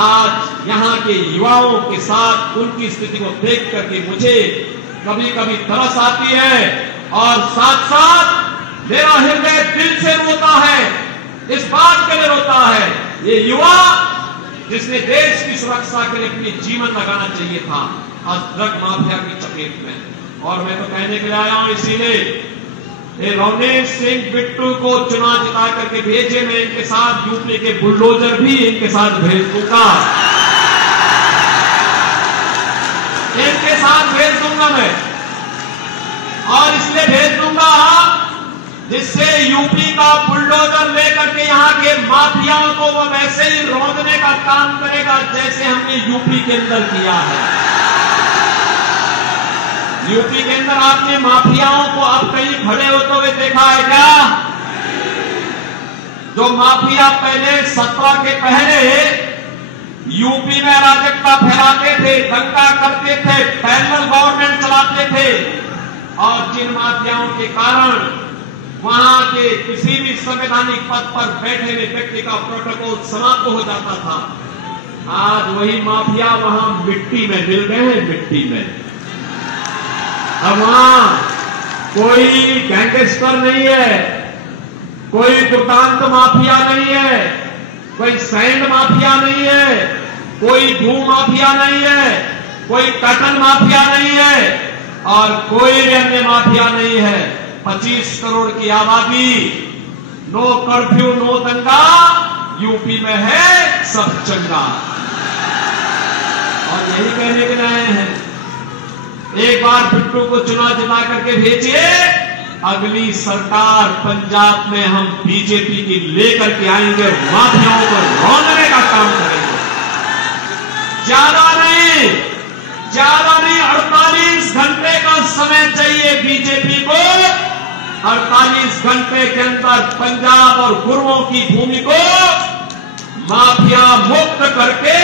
आज यहाँ के युवाओं के साथ उनकी स्थिति को देख करके मुझे कभी कभी तरस आती है और साथ साथ मेरा हृदय दिल से रोता है। इस बात के लिए रोता है, ये युवा जिसने देश की सुरक्षा के लिए अपनी जीवन लगाना चाहिए था, आज ड्रग माफिया की चपेट में। और मैं तो कहने के लिए आया हूं, इसीलिए रवनीश सिंह बिट्टू को चुनाव जिता करके भेजे, मैं इनके साथ यूपी के बुलडोजर भी इनके साथ भेज दूंगा, इनके साथ भेज दूंगा मैं। और इसलिए भेज दूंगा जिससे यूपी का बुलडोजर लेकर के यहाँ के माफियाओं को वो वैसे ही रौंदने का काम करेगा जैसे हमने यूपी के अंदर किया है। यूपी के अंदर आपने माफियाओं को अब कहीं खड़े होते हुए देखा है क्या? जो माफिया पहले 17 के पहले यूपी में अराजकता फैलाते थे, दंगा करते थे, पैरेलल गवर्नमेंट चलाते थे, और जिन माफियाओं के कारण वहां के किसी भी संवैधानिक पद पर बैठे हुए व्यक्ति का प्रोटोकॉल समाप्त हो जाता था, आज वही माफिया वहां मिट्टी में मिल गए हैं, मिट्टी में। अब वहां कोई गैंगस्टर नहीं है, कोई दुर्दांत माफिया नहीं है, कोई सैंड माफिया नहीं है, कोई भू माफिया नहीं है, कोई कटन माफिया नहीं है, और कोई भी अन्य माफिया नहीं है। 25 करोड़ की आबादी, नो कर्फ्यू नो दंगा, यूपी में है सब चंगा। और यही कहने के लिए आए हैं, एक बार बिट्टू को चुनाव जिता करके भेजिए, अगली सरकार पंजाब में हम बीजेपी की लेकर के आएंगे, माफियाओं को रौंदने का काम करेंगे। ज्यादा नहीं 48 घंटे का समय चाहिए बीजेपी को। 48 घंटे के अंदर पंजाब और गुरुओं की भूमि को माफिया मुक्त करके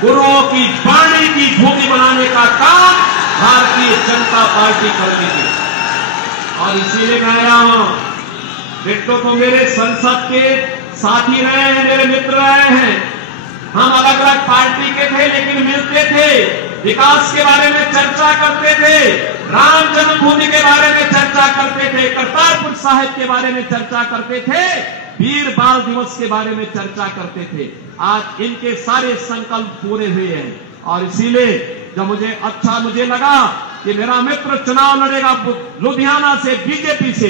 गुरुओं की वाणी की भूमि बनाने का काम भारतीय जनता पार्टी करेगी। और इसीलिए मैं आया हूं, बिट्टू तो मेरे संसद के साथी रहे हैं, मेरे मित्र रहे हैं, हम अलग अलग पार्टी के थे लेकिन मिलते थे, विकास के बारे में चर्चा करते थे, राम जन्मभूमि के बारे में चर्चा करते थे, करतारपुर साहिब के बारे में चर्चा करते थे, वीर बाल दिवस के बारे में चर्चा करते थे। आज इनके सारे संकल्प पूरे हुए हैं। और इसीलिए जब मुझे लगा कि मेरा मित्र चुनाव लड़ेगा लुधियाना से बीजेपी से,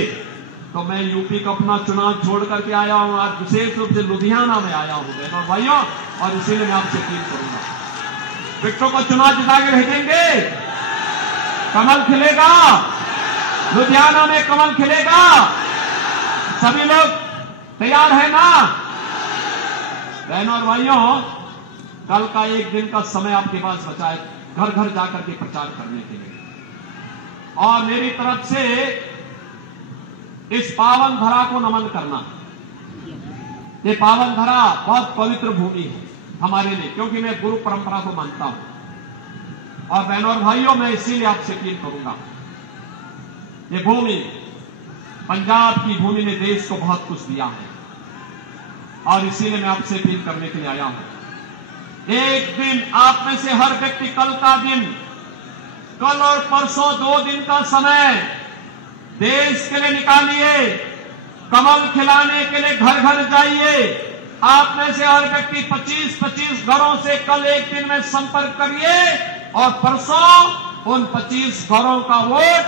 तो मैं यूपी का अपना चुनाव छोड़ करके आया हूं, आज विशेष रूप से लुधियाना में आया हूं बहनों और भाइयों। और इसीलिए मैं आपसे अपील करूंगा, बिट्टू को चुनाव जिता के भेजेंगे, कमल खिलेगा, लुधियाना में कमल खिलेगा। सभी लोग तैयार है ना बहनों और भाइयों? कल का एक दिन का समय आपके पास बचा है घर घर जाकर के प्रचार करने के लिए। और मेरी तरफ से इस पावन धरा को नमन करना। ये पावन धरा बहुत पवित्र भूमि है हमारे लिए, क्योंकि मैं गुरु परंपरा को मानता हूं। और बहनों और भाइयों, मैं इसीलिए आपसे अपील करूंगा, ये भूमि, पंजाब की भूमि ने देश को बहुत कुछ दिया है, और इसीलिए मैं आपसे अपील करने के लिए आया हूं। एक दिन आप में से हर व्यक्ति कल का दिन, कल और परसों 2 दिन का समय देश के लिए निकालिए, कमल खिलाने के लिए घर घर जाइए। आप में से हर व्यक्ति 25-25 घरों से कल एक दिन में संपर्क करिए, और परसों उन 25 घरों का वोट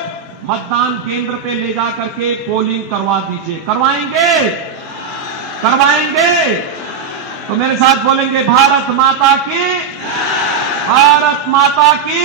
मतदान केंद्र पे ले जाकर के पोलिंग करवा दीजिए। करवाएंगे? तो मेरे साथ बोलेंगे, भारत माता की, भारत माता की।